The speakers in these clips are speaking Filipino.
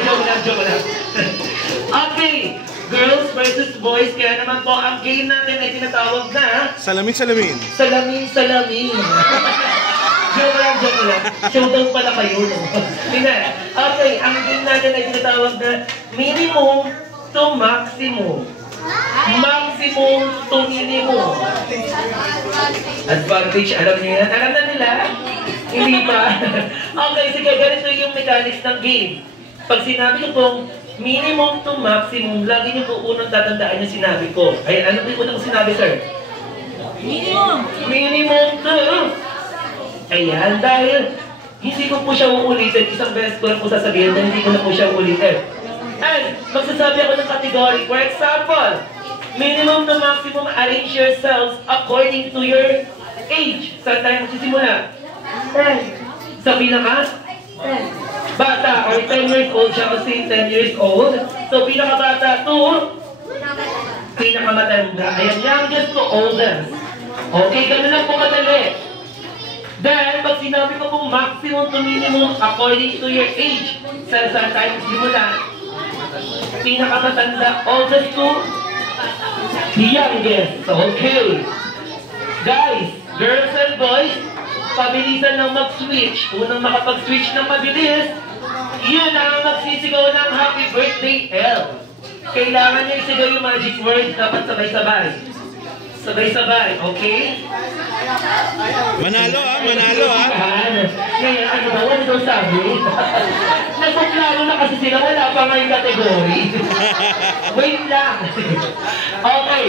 Joke lang. Okay, girls versus boys. Kaya naman po, ang game natin ay tinatawag na... Salamin. Salamin. Joke lang. Showdown pala kayo, no? Tingnan. Okay, ang game natin ay tinatawag na minimum to maximum. Maximum to minimum. Advantage, alam niyo yan? Alam na nila? Hindi pa? Okay, sige, ganito yung mechanics ng game. Pag sinabi ko pong minimum to maximum, lagi niyo po unang tatandaan yung sinabi ko. Ay, ano ba yung unang sinabi, sir? Minimum to. Ayan, dahil hindi ko po siya uulitin. Isang beses ko lang po sasabihin na hindi ko na po siya uulitin. And magsasabi ako ng category. For example, minimum to maximum, arrange yourselves according to your age. Saan tayo magsisimula? 10. Sa pinaka? 10. Bata or 10 years old siya kasi 10 years old. So pinakabata to pinakamatanda. Ayan, youngest to oldest. Okay, ganun lang po kadali. Then, pag sinabi ko pong maximum to minimum according to your age, saan tayo simula? Pinakamatanda, oldest to youngest. Okay. Guys, girls and boys, pabilisan lang mag-switch. Unang makapag-switch ng mabilis, yun ang magsisigaw ng happy birthday, L. Kailangan niya isigaw yung magic word, dapat sabay-sabay. Sabay-sabay, okay? Manalo ah. Ngayon, ano ba? Ano daw sabi? Nagpaplano na kasi sila, wala pa ngayong kategory. Wait lang. Okay.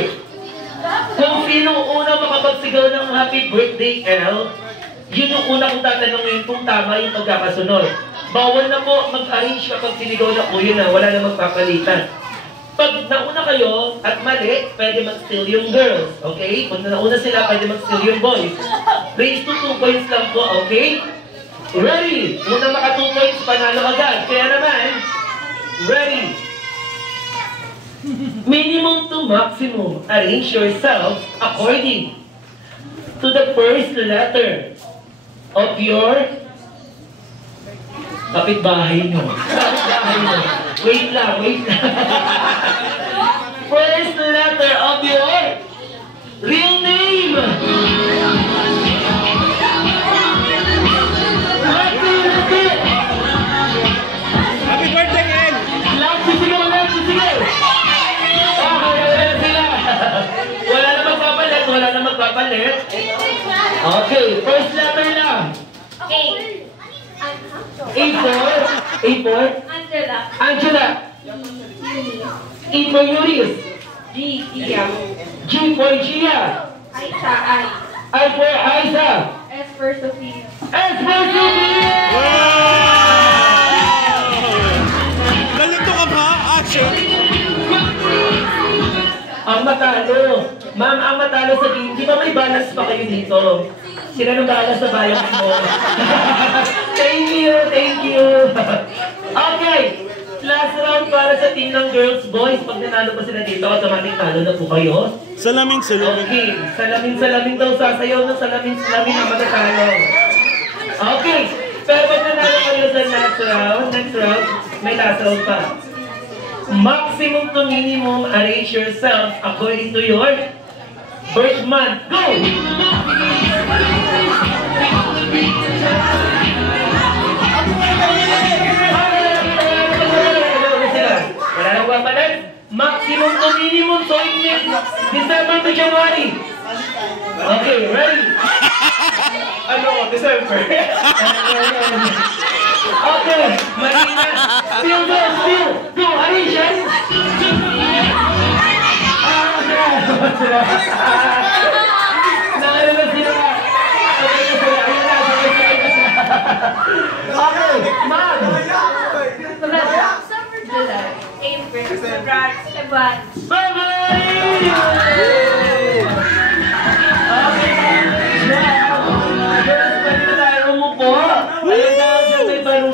Kung sino unang makapagsigaw ng happy birthday, L, yun yung una kong tatanungin kung tama yung pagkakasunod. Bawal na po mag-arrange kapag sinigaw na po yun na wala na magpapalitan. Pag nauna kayo at mali, pwede mag-steal yung girls. Okay? Pag nauna sila, pwede mag-steal yung boys. Raise to 2 points lang po, okay? Ready? Una maka 2 points, panalo agad. Kaya naman, ready? Minimum to maximum, arrange yourself according to the first letter of your kapitbahay nyo. Wait lang. First letter of your real name. Happy birthday, Ken! Lang sisigaw. Wala na magpapalit. Okay, first letter lang. A4. Angela. E for Yuris. G for Gia. I for Aiza. S for Sophia. Wow! Nalito ka ba? Action! Ang matalo. Ma'am, ang matalo sa game. Di ba may balance pa kayo dito? Sila nang bahala sa bayan mo. Thank you. Okay. Last round para sa team ng girls, boys. Pag nanalo pa sila dito, automatic talo na po kayo. Salamin. Okay. Salamin daw. Sasayaw ng salamin ang matatalo. Okay. Pero pag nanalo kayo sa next round, may last round pa. Maximum to minimum, arrange yourself according to your birth month. Go! Wala nang papalit. Maximum to minimum, so it means December to January. Okay, ready? December. Okay, Marina. Still. Go, arrange. Okay, ma'am. April, February, February.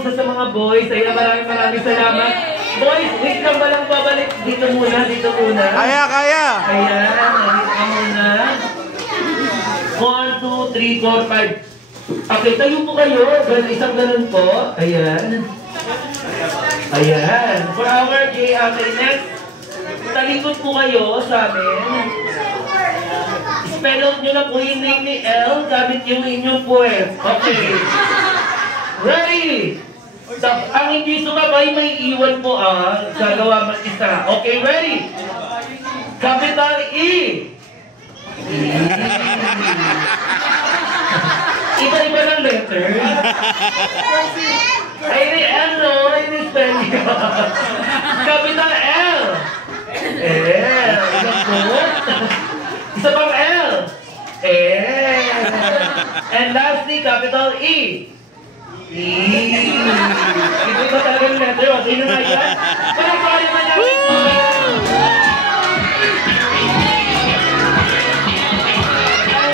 Sa mga boys, ayun, maraming salamat. Boys, wait lang ba lang babalik? Dito muna. Kaya! Ayan, nandito ka muna. 1, 2, 3, 4, 5. Okay, tayo po kayo. Isang ganun po. Ayan. Ayan. For our next, talikod po kayo sa amin. Spell out nyo na po yung name ni L gamit yung inyong poem. Okay. Ready? Ang hindi sumabay, may iwan po gagawa mag-isa. Okay, ready? Capital E. Iba-iba ng letter. Ay, ni L, no? Ay, ni spell nyo. Capital L. L. Isa pang L. L. And lastly, capital E. E. Iba-iba talaga ng letter. Okay na nga yan? Para naman yan.